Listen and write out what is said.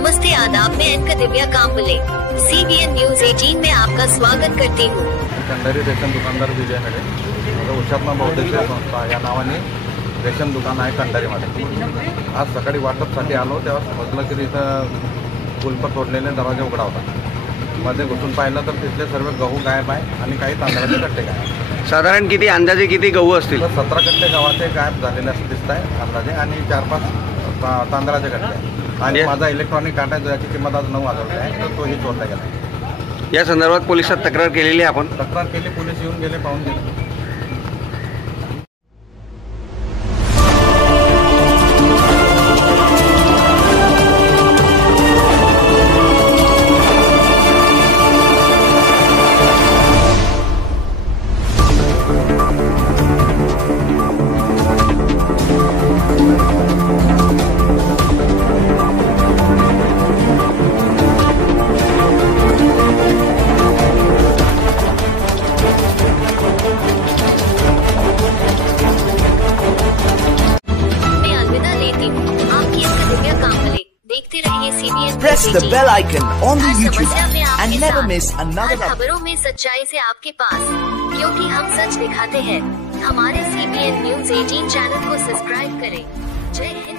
नमस्ते आदाब, मैं एंकर दिव्या Kamble CBN news 18 में आपका स्वागत करती हूँ। कंधारी रेशन दुकानदार विजय नगर, उषात्मा बहुउद्देशीय संस्था या नावाने रेशन दुकान आहे कंधारीमध्ये। आज सकाळी वाटपसाठी आलो तेव्हा समजलं की इथं कुलप तोडलेले दरवाजा उघडा होता। मध्ये घुसून पाहिलं तर तिथले सर्व गहू गायब आहे आणि काही तांदळाचे कट्टे गायब। साधारण किती अंदाजे किती गहू असतील? 17 कट्टे गव्हाचे गायब झालेले असं दिसत आहे अंदाजे आणि 4-5 तांदळाचे कट्टे आणि माझा इलेक्ट्रॉनिक काटा ज्याची किंमत आज 9,000 रुपये आहे तर तोही चोरला गेला। या संदर्भात पोलिसात तक्रार केलेली आहे आपण? तक्रार केली, पोलीस येऊन गेले, पाहून गेले। देखते रहिए CBN। Press the bell icon on the YouTube and never miss another खबरों में सच्चाई से आपके पास, क्योंकि हम सच दिखाते हैं। हमारे CBN न्यूज 18 चैनल को सब्सक्राइब करें। जय हिंद।